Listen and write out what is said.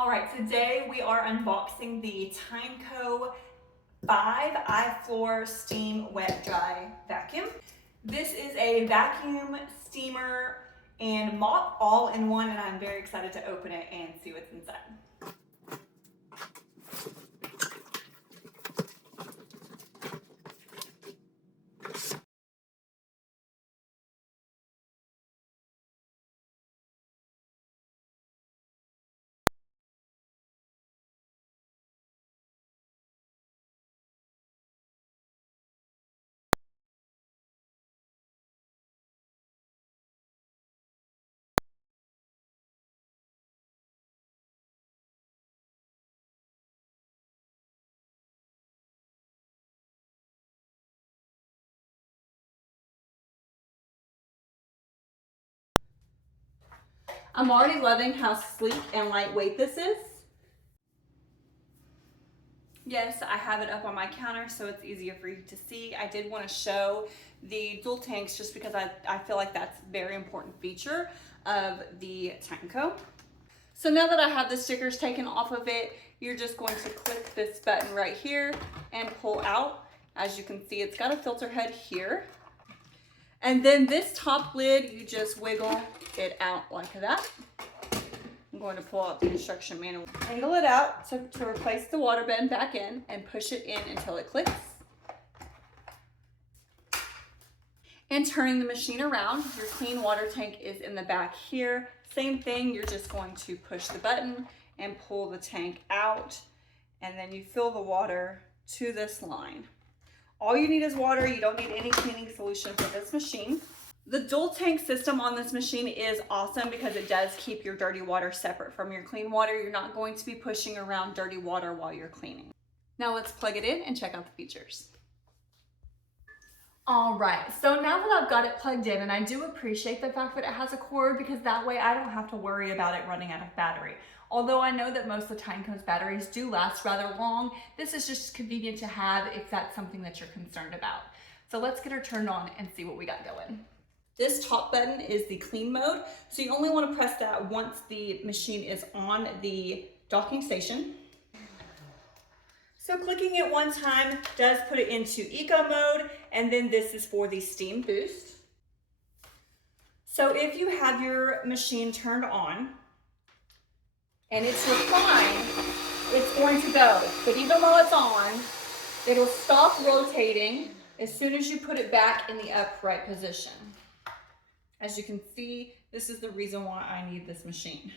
All right, today we are unboxing the Tineco iFLOOR Steam Wet Dry Vacuum. This is a vacuum, steamer, and mop all in one, and I'm very excited to open it and see what's inside. I'm already loving how sleek and lightweight this is. Yes, I have it up on my counter so it's easier for you to see. I did want to show the dual tanks just because I feel like that's a very important feature of the Tineco. So now that I have the stickers taken off of it, you're just going to click this button right here and pull out. As you can see, it's got a filter head here. And then this top lid, you just wiggle it out like that. I'm going to pull out the instruction manual. Angle it out to replace the water bend back in and push it in until it clicks. And turning the machine around, your clean water tank is in the back here. Same thing, you're just going to push the button and pull the tank out, and then you fill the water to this line. All you need is water. You don't need any cleaning solution for this machine. The dual tank system on this machine is awesome because it does keep your dirty water separate from your clean water. You're not going to be pushing around dirty water while you're cleaning. Now let's plug it in and check out the features. All right, so now that I've got it plugged in, and I do appreciate the fact that it has a cord because that way I don't have to worry about it running out of battery. Although I know that most of the Tineco's batteries do last rather long, this is just convenient to have if that's something that you're concerned about. So let's get her turned on and see what we got going. This top button is the clean mode, so you only want to press that once the machine is on the docking station. So clicking it one time does put it into eco mode, and then this is for the steam boost. So if you have your machine turned on and it's reclined, it's going to go. But even while it's on, it'll stop rotating as soon as you put it back in the upright position. As you can see, this is the reason why I need this machine.